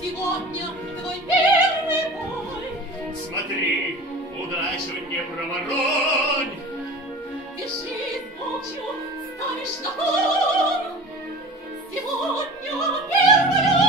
Сегодня твой первый бой. Смотри, удачу не проворонь. Держись, молчу, станешь на кон. Сегодня первый